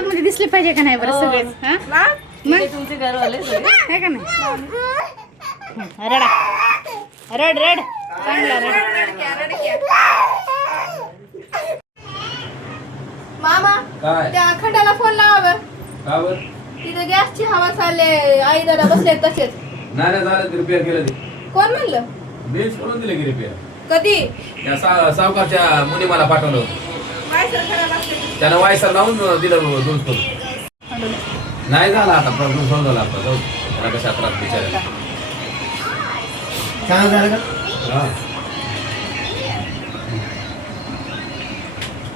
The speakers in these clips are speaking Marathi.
ब्लॉग मध्ये दिसले पाहिजे का नाही बरं सगळे? मग तुमचे घरवाले आहे का नाही? रडा रड रड चांगला रड. मामा काय त्या खंडाला फोन लावा का बर तिथं गॅसची हवा चालले आई दादा बसले तसेच. नाही नाही झालं रिपेअर केलं ते कोण म्हणलं? मीच करून दिलं की रिपेअर कधी? त्या सावकारच्या मुली मला पाठवलं होतं. वायसर खराब असते. त्यानं वायसर लावून दिलं दोन नाही झाला आता प्रॉब्लेम सॉल्व्ह झाला आपला जाऊ त्याला कशा त्रास विचारायला चांगलं झालं का?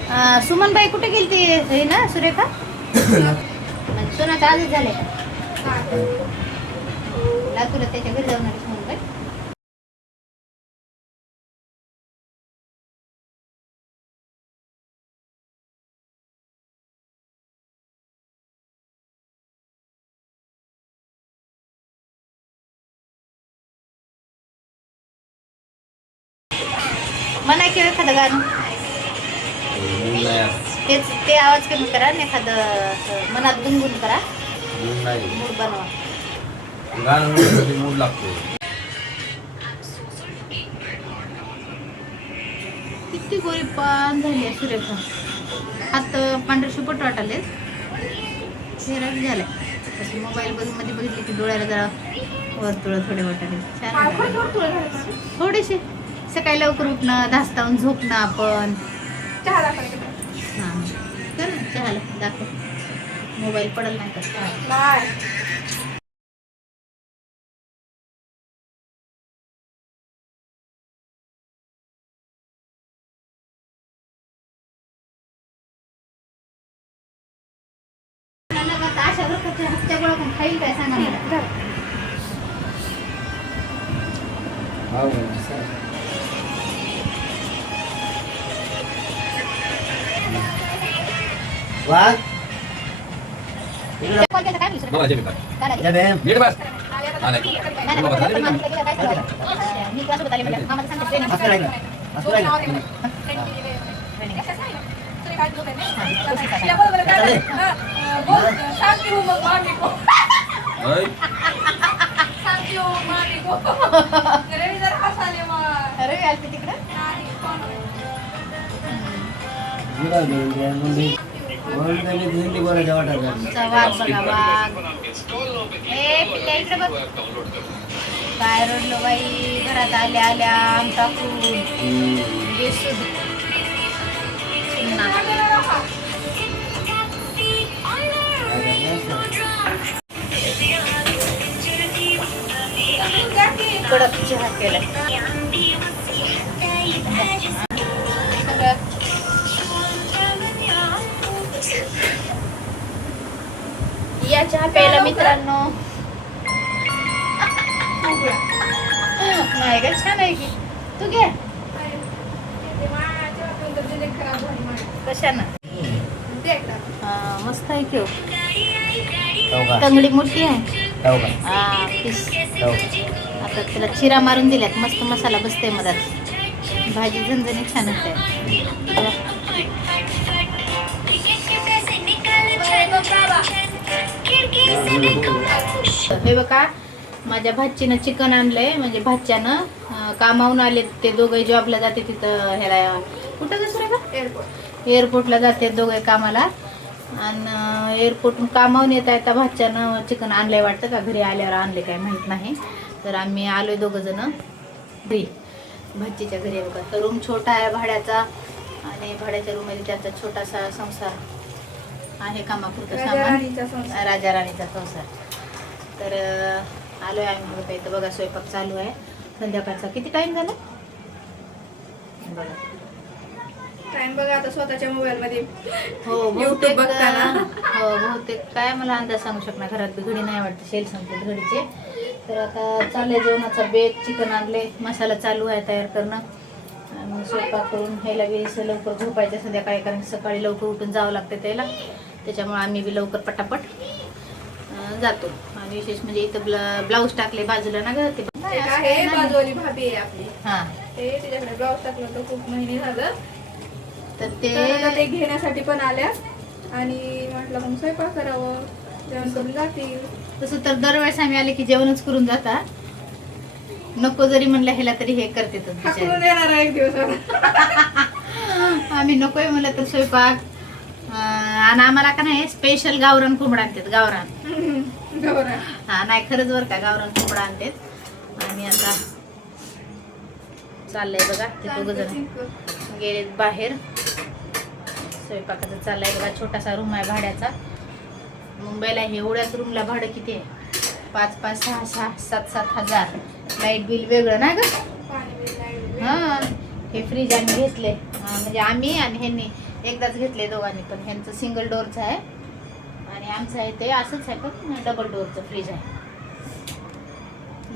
हा सुमनबाई कुठे गेली ती ना सुरेखा? सोनाचं आजच झालंय का? लातूरात त्याच्या घरी जाऊन आली सुमनबाई. म्हणा किंवा एखादं गाणं तेच ते आवाज कमी करा आणि एखादं मनात गुणगुण करा. मूड बनवा. गाणं मूड लागतो. किती गोरी पान झाली आहे सुरेखा. हात पांढरे शुपट वाटाले चेहरा झालाय. तसं मोबाईल मध्ये बघितले की डोळ्याला जरा वर्तुळ थोडे वाटाले. छान थोडेसे. सकाळी लवकर उठणं धास्तावून झोपणं आपण. चहा दाखवायचं. हां कर ना चहाला दाखव. मोबाईल पडल नाही का? नाही. अशा प्रकारच्या हप्त्या गोळा पण खाईल काय सांगा मला. वाघ काय विसरू मला जे काय या बॅम नीट बस हा नाही मी क्लाससोबत आले म्हणजे आम्हाला सांगते ट्रेनिंग. असं राहिलं असं राहिलं ओय अरे आलते तिकडं. हिंदी बोलायच्या वाटत तुमचा वाघ बघा वाघ. ए पिल्ल्या इकडे बघ. काय रडलो बाई. घरात आल्या आल्या आम टाकून बेसूद. चिमणा. कडक चहा केला. या चहा प्यायला मित्रांनो. नाही का छान आहे की. तू घे. कशानं? मस्त आहे की. तंगडी मोठी आहे. हा पीस. आता त्याला चिरा मारून दिल्यात. मस्त मसाला बसते मधात. भाजी झणझणीत छान होते. हे बघा माझ्या भाचीनं चिकन आणलंय. म्हणजे भाच्यानं कामावून आले ते दोघे जॉबला जाते तिथं ह्याला कुठं दुसरं का एअरपोर्टला जाते दोघे कामाला. आणि एअरपोर्टून कामावून येता येता भाच्यानं चिकन आणलंय वाटतं का घरी आल्यावर आणले काय माहीत नाही. तर आम्ही आलोय दोघं जण घरी भाचीच्या घरी. बघा तर रूम छोटा आहे भाड्याचा आणि भाड्याच्या रूममध्ये त्यांचा छोटासा संसार आहे. कामापुरतं सामान. राजा राणीचा संसार. तर आलोय आम्ही बघा इथं. बघा स्वयंपाक चालू आहे संध्याकाळचा. किती टाइम झाला बघा. टाइम बघा आता स्वतःच्या मोबाईल मध्ये. हो बहुतेक हो बहुतेक काय मला अंदाज सांगू शकणार. घरात घडी नाही वाटतं. शेल संपले घडीचे. तर आता चाललंय जेवणाचा बेत. चिकन आणले. मसाला चालू आहे तयार करणं. आणि स्वयंपाक करून ह्याला बी लवकर झोपायचं संध्याकाळी. कारण सकाळी लवकर उठून जावं लागतं त्याला. त्याच्यामुळे आम्ही बी लवकर पटापट जातो. आणि विशेष म्हणजे इथं ब्लाऊज टाकले बाजूला ना ग. ते बाजूवाली भाभी आहे आपली. हा ते तिच्याकडे ब्लाऊज टाकलं होतं खूप महिने झालं. तर ते घेण्यासाठी पण आल्या. आणि म्हटलं मग स्वयंपाक करावं, जेवण करून जातील. तसं तर दरवेळेस आम्ही आले की जेवणच करून जाता. नको जरी म्हणलं ह्याला तरी हे करते हाकलून देणार आहे एक दिवस मला. आम्ही नकोय म्हणलं तर स्वयंपाक. आणि आम्हाला का नाही स्पेशल गावरान कोंबडा आणतात. गावरान गौरा. हा नाही खरंच बरं का गावरान कोंबडा आणतात. आणि आता चाललंय बघा ते दोघं जण गेलेत बाहेर. स्वयंपाकाचं चाललंय बघा. छोटासा रूम आहे भाड्याचा. मुंबईला हे एवढ्याच रूमला भाडं किती आहे? 5-5, 6-6, 7-7 हजार. लाईट बिल वेगळं ना ग. पाणी बिल, लाईट बिल. हा हे फ्रीज आम्ही घेतले. म्हणजे आम्ही आणि ह्यांनी एकदाच घेतले दोघांनी. पण ह्यांचं सिंगल डोअरचं आहे आणि आमचं आहे ते असंच आहे पण डबल डोअरचं फ्रीज आहे.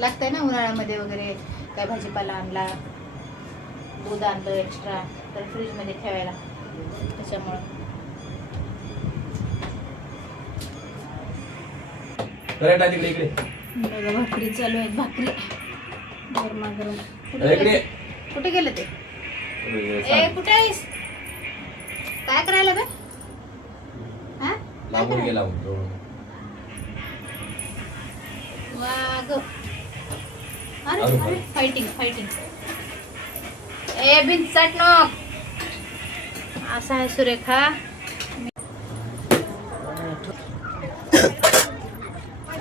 लागतंय ना उन्हाळ्यामध्ये वगैरे काय भाजीपाला आणला, दूध आणलं एक्स्ट्रा तर फ्रीजमध्ये ठेवायला. त्याच्यामुळं करेक्ट आहे तिकडे. इकडे बघा भाकरी चालू आहेत. भाकरी गरमागरम. इकडे कुठे गेलं ते? ए कुठे आहेस? काय करायला बे? हा? काय लागून करायला? गेला होतो. वाग. अरे अरे, अरे फायटिंग. ए बिनचाट नोक. असा आहे सुरेखा.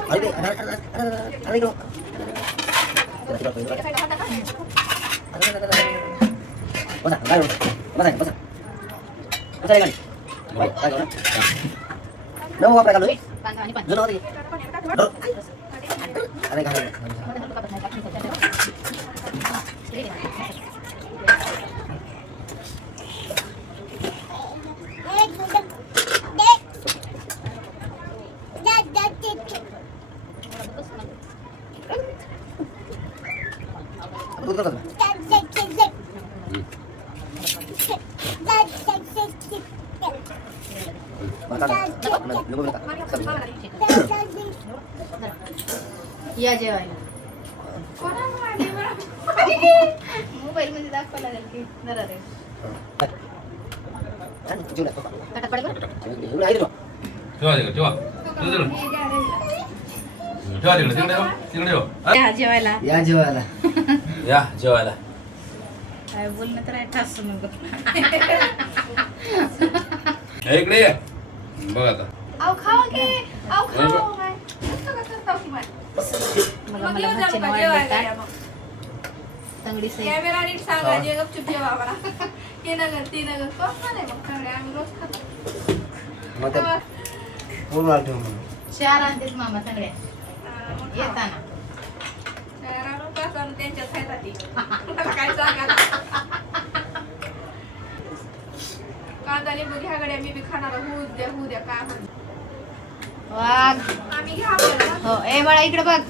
अरे अरे गो बसा काय बसा बसा बसा गाडी काय करू नो वापरा काढू कांदा आणि पाणी. जुनो होती अरे काय दूध का या जेवायला. मोबाईल मध्ये दाखवा लागेल की जरा रे. पटापट बरं. ठेवा तिकडे ठेवा. ठेवा तिकडे ठेवा. या जेवायला. या जेवायला या जेवायला. काय बोलणं तर आहे ठास मग. इकडे ये. बघ आता. अहो खावा की, अहो खावा काय. कसं कसं खाऊ की मला. मला मग येऊन भाजी जाऊ का वाढले जेवायला काय या मग. तंगडी सही. कॅमेरा नीट सांगा जे गपचूप जेवा मला. हे नगर ती नगर कोण नाही मग सगळे आम्ही रोज खातो. मग ते पूर्ण ठेव म्हणून 4 आणतेच मामा सगळ्या मग येताना. त्यांच्या खायसाठी मला काय सांगायला. कांदा लिंबू घ्या गड्या मी बी खाणार. होऊ द्या काय म्हणते. वाघ. आम्ही घ्या आपल्याला. हो ए बाळा इकडे बघ.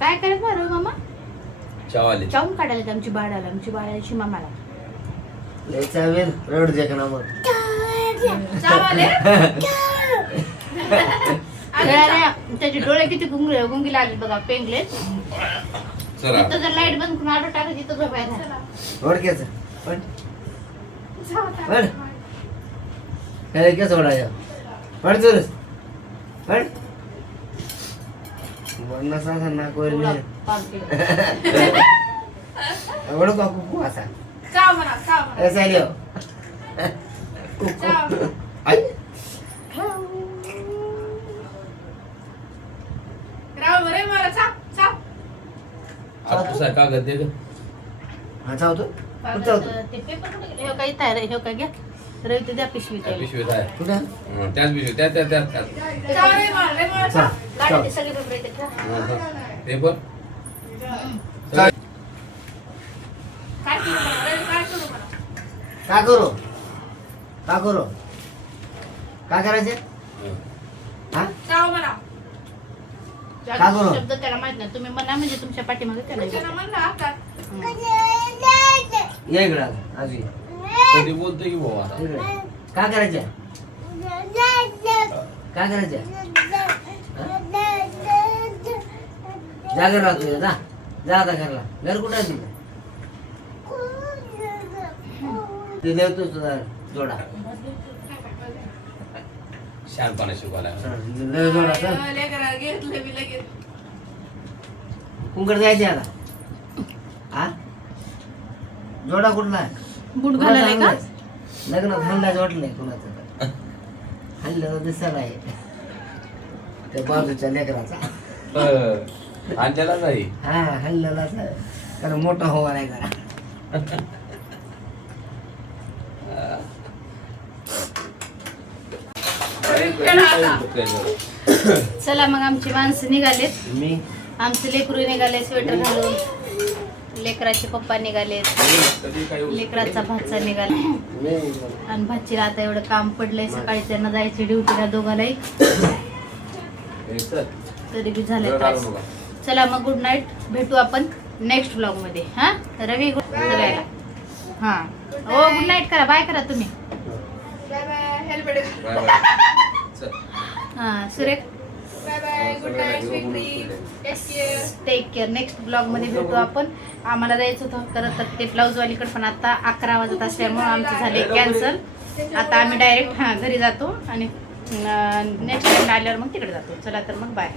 काय करत बरं मामा? चावाले. चावून काढायला आमची बाळाला, आमची बाळाची मामाला. लयचा वेल रड जे का मग चावले. खेळायला त्याचे डोळे किती गुंगी लागले बघा पेंगले. चला. तर जर लाईट बंद करून आडो टाकायची तर झोपायला. ओळखायचं पण पण काय केस ओढायचं पण चुरस पण म्हणणं सांगा ना कोण एवढं का कुकू असा चाव म्हणा चाव म्हणा. ऐसा लियो चाव. आई राव रे मला चाव चाव. आपसा कागद दे ग. हा चावतो ते पेपर कुठे गेले? हे काही तयार आहे, हे काय घ्या. रवी ते द्या पिशवी त्या पिशवीत आहे. कुठं हं, त्याच पिशवीत त्याच त्याच त्याच त्याच. चाव रे मला चाव. गाडी ते सगळे पेपर येते. पेपर. चाल. काय करू म्हणा रे काय करू म्हणा. का करू का करू काय करायचे हं. हा चाव म्हणा. का करू? शब्द त्याला माहित नाही. तुम्ही म्हणा म्हणजे तुमच्या पाठीमागे त्याला त्यानं येईल. म्हणलं आता. ये इकडं अजून कधी बोलतोय की भाऊ आता. इकडे काय करायचे काय करायचे जागर राहतो जा जा आता घरला घर कुठं आहे तुझं ते देवतो तुझा जोडा शहाणपणा शिकवायला देव जोडा चल लेकराला घेतलं मी लगेच. कुंकड जायचे आता हा जोडा कुठला आहे बूट घालायला का लग्नात हल्लाच वाटलं नाही कुणाचं हल्ल्याला दिसायला आहे त्या बाजूच्या लेकराचा आणलेला नाही हा हल्ल्याला त्याला मोठा हवा नाही करा चला मग आमची माणसं निघालेत मी आमचे लेकरू निघाले स्वेटर घालून लेकराचे पप्पा निघालेत लेकराचा भाचा निघाला आणि भाचीला आता एवढं काम पडलंय सकाळी त्यांना जायची ड्युटीला दोघालाही तरी बी झालं त्रास. चला मग गुड नाईट भेटू आपण नेक्स्ट व्लॉग मध्ये हा रवी गुड सगळ्याला हा हो गुड नाईट करा बाय करा तुम्ही बाय बाय हेल्मेट हा सुरेख bye bye good night sweet dream take care take care next blog मध्ये भेटू आपण आम्हाला जायचं होतं खरं तर ते ब्लाऊज वालीकडे पण आता 11 वाजत असल्यामुळे आमचं झाले कॅन्सल आता आम्ही डायरेक्ट घरी जातो आणि नेक्स्ट टाइम आल्यावर मग तिकडे जातो चला तर मग बाय